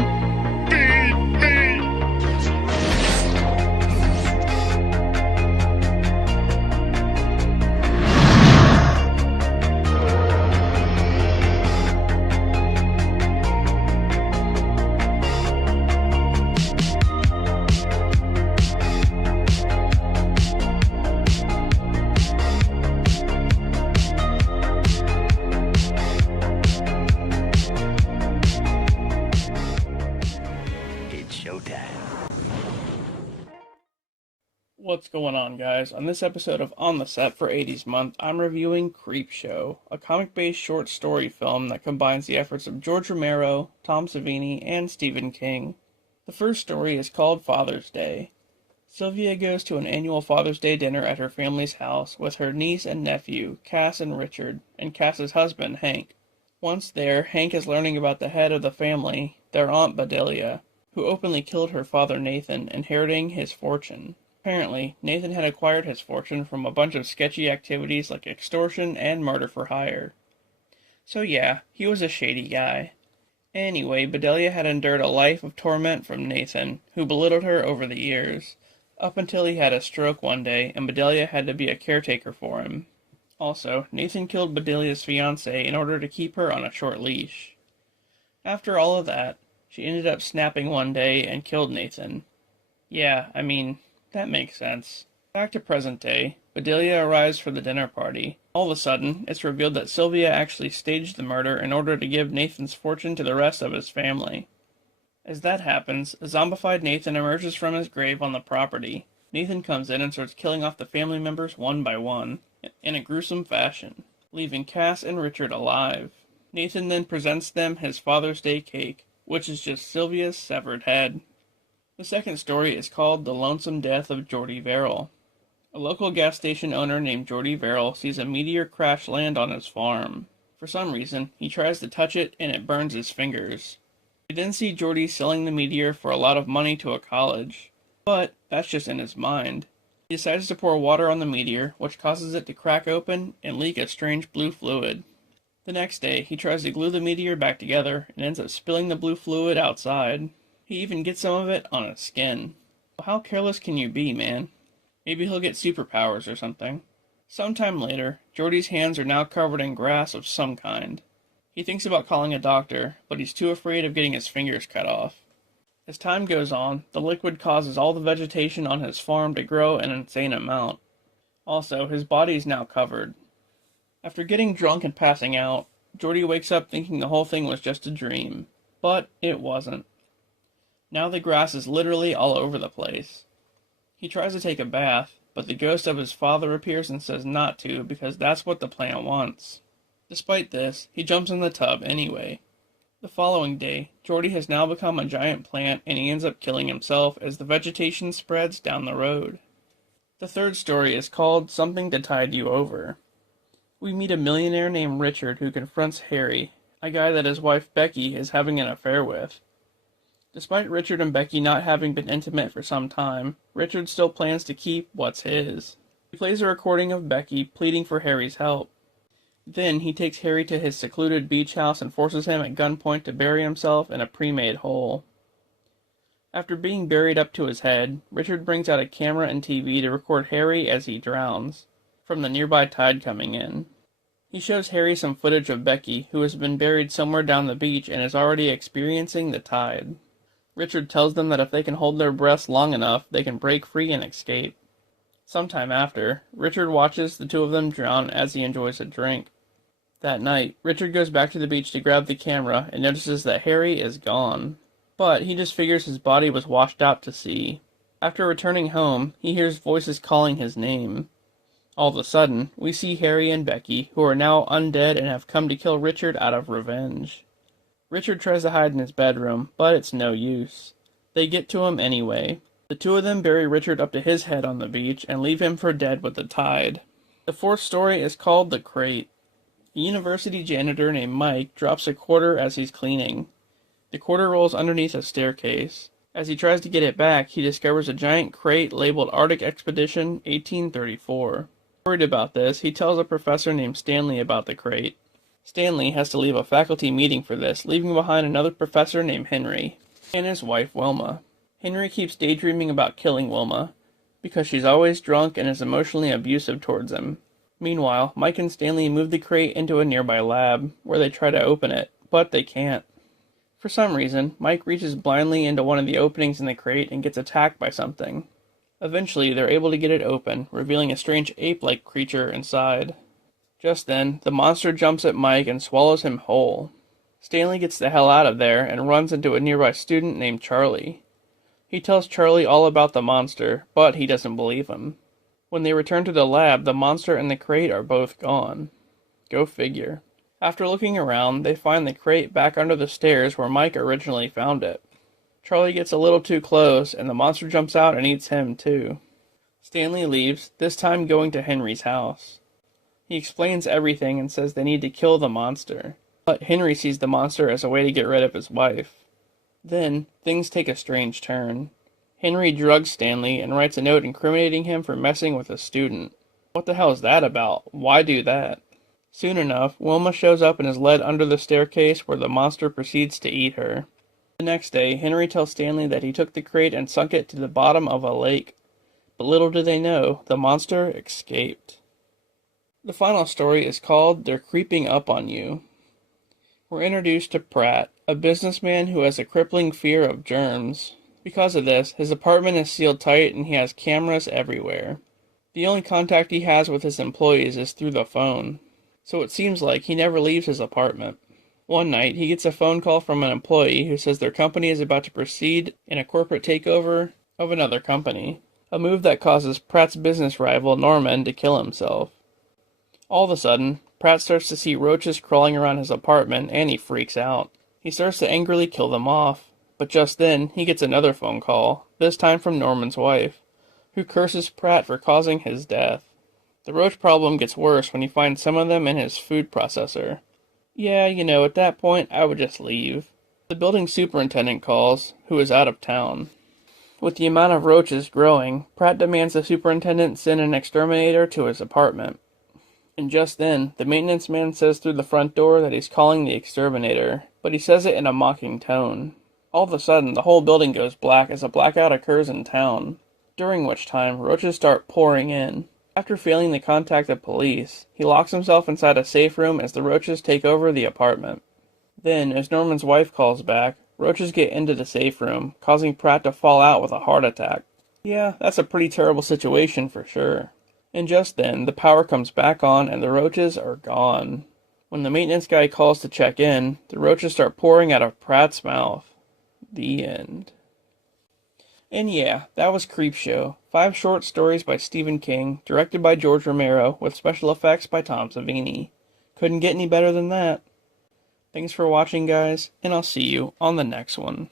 on. Feed me! It's showtime. What's going on, guys? On this episode of On the Set for 80s Month, I'm reviewing Creepshow, a comic-based short story film that combines the efforts of George Romero, Tom Savini, and Stephen King. The first story is called Father's Day. Sylvia goes to an annual Father's Day dinner at her family's house with her niece and nephew, Cass and Richard, and Cass's husband, Hank. Once there, Hank is learning about the head of the family, their Aunt Bedelia, who openly killed her father Nathan, inheriting his fortune. Apparently, Nathan had acquired his fortune from a bunch of sketchy activities like extortion and murder for hire. So yeah, he was a shady guy. Anyway, Bedelia had endured a life of torment from Nathan, who belittled her over the years, up until he had a stroke one day and Bedelia had to be a caretaker for him. Also, Nathan killed Bedelia's fiancée in order to keep her on a short leash. After all of that, she ended up snapping one day and killed Nathan. Yeah, that makes sense. Back to present day, Bedelia arrives for the dinner party. All of a sudden, it's revealed that Sylvia actually staged the murder in order to give Nathan's fortune to the rest of his family. As that happens, a zombified Nathan emerges from his grave on the property. Nathan comes in and starts killing off the family members one by one, in a gruesome fashion, leaving Cass and Richard alive. Nathan then presents them his Father's Day cake, which is just Sylvia's severed head. The second story is called The Lonesome Death of Jordy Verrill. A local gas station owner named Jordy Verrill sees a meteor crash land on his farm. For some reason, he tries to touch it and it burns his fingers. We then see Jordy selling the meteor for a lot of money to a college. But that's just in his mind. He decides to pour water on the meteor, which causes it to crack open and leak a strange blue fluid. The next day, he tries to glue the meteor back together and ends up spilling the blue fluid outside. He even gets some of it on his skin. Well, how careless can you be, man? Maybe he'll get superpowers or something. Sometime later, Jordy's hands are now covered in grass of some kind. He thinks about calling a doctor, but he's too afraid of getting his fingers cut off. As time goes on, the liquid causes all the vegetation on his farm to grow an insane amount. Also, his body is now covered. After getting drunk and passing out, Jordy wakes up thinking the whole thing was just a dream. But it wasn't. Now the grass is literally all over the place. He tries to take a bath, but the ghost of his father appears and says not to because that's what the plant wants. Despite this, he jumps in the tub anyway. The following day, Jordy has now become a giant plant and he ends up killing himself as the vegetation spreads down the road. The third story is called Something to Tide You Over. We meet a millionaire named Richard who confronts Harry, a guy that his wife Becky is having an affair with. Despite Richard and Becky not having been intimate for some time, Richard still plans to keep what's his. He plays a recording of Becky pleading for Harry's help. Then he takes Harry to his secluded beach house and forces him at gunpoint to bury himself in a pre-made hole. After being buried up to his head, Richard brings out a camera and TV to record Harry as he drowns, from the nearby tide coming in. He shows Harry some footage of Becky, who has been buried somewhere down the beach and is already experiencing the tide. Richard tells them that if they can hold their breaths long enough, they can break free and escape. Sometime after, Richard watches the two of them drown as he enjoys a drink. That night, Richard goes back to the beach to grab the camera and notices that Harry is gone. But he just figures his body was washed out to sea. After returning home, he hears voices calling his name. All of a sudden, we see Harry and Becky, who are now undead and have come to kill Richard out of revenge. Richard tries to hide in his bedroom, but it's no use. They get to him anyway. The two of them bury Richard up to his head on the beach and leave him for dead with the tide. The fourth story is called The Crate. A university janitor named Mike drops a quarter as he's cleaning. The quarter rolls underneath a staircase. As he tries to get it back, he discovers a giant crate labeled Arctic Expedition 1834. Worried about this, he tells a professor named Stanley about the crate. Stanley has to leave a faculty meeting for this, leaving behind another professor named Henry, and his wife Wilma. Henry keeps daydreaming about killing Wilma, because she's always drunk and is emotionally abusive towards him. Meanwhile, Mike and Stanley move the crate into a nearby lab, where they try to open it, but they can't. For some reason, Mike reaches blindly into one of the openings in the crate and gets attacked by something. Eventually, they're able to get it open, revealing a strange ape-like creature inside. Just then, the monster jumps at Mike and swallows him whole. Stanley gets the hell out of there and runs into a nearby student named Charlie. He tells Charlie all about the monster, but he doesn't believe him. When they return to the lab, the monster and the crate are both gone. Go figure. After looking around, they find the crate back under the stairs where Mike originally found it. Charlie gets a little too close, and the monster jumps out and eats him too. Stanley leaves, this time going to Henry's house. He explains everything and says they need to kill the monster, but Henry sees the monster as a way to get rid of his wife. Then, things take a strange turn. Henry drugs Stanley and writes a note incriminating him for messing with a student. What the hell is that about? Why do that? Soon enough, Wilma shows up and is led under the staircase where the monster proceeds to eat her. The next day, Henry tells Stanley that he took the crate and sunk it to the bottom of a lake. But little do they know, the monster escaped. The final story is called They're Creeping Up on You. We're introduced to Pratt, a businessman who has a crippling fear of germs. Because of this, his apartment is sealed tight and he has cameras everywhere. The only contact he has with his employees is through the phone, so it seems like he never leaves his apartment. One night, he gets a phone call from an employee who says their company is about to proceed in a corporate takeover of another company, a move that causes Pratt's business rival, Norman, to kill himself. All of a sudden, Pratt starts to see roaches crawling around his apartment and he freaks out. He starts to angrily kill them off, but just then, he gets another phone call, this time from Norman's wife, who curses Pratt for causing his death. The roach problem gets worse when he finds some of them in his food processor. Yeah, at that point, I would just leave. The building superintendent calls, who is out of town. With the amount of roaches growing, Pratt demands the superintendent send an exterminator to his apartment. And just then, the maintenance man says through the front door that he's calling the exterminator, but he says it in a mocking tone. All of a sudden, the whole building goes black as a blackout occurs in town, during which time roaches start pouring in. After failing to contact the police, he locks himself inside a safe room as the roaches take over the apartment. Then, as Norman's wife calls back, roaches get into the safe room, causing Pratt to fall out with a heart attack. Yeah, that's a pretty terrible situation for sure. And just then, the power comes back on and the roaches are gone. When the maintenance guy calls to check in, the roaches start pouring out of Pratt's mouth. The end. And yeah, that was Creepshow, 5 short stories by Stephen King, directed by George Romero, with special effects by Tom Savini. Couldn't get any better than that. Thanks for watching, guys, and I'll see you on the next one.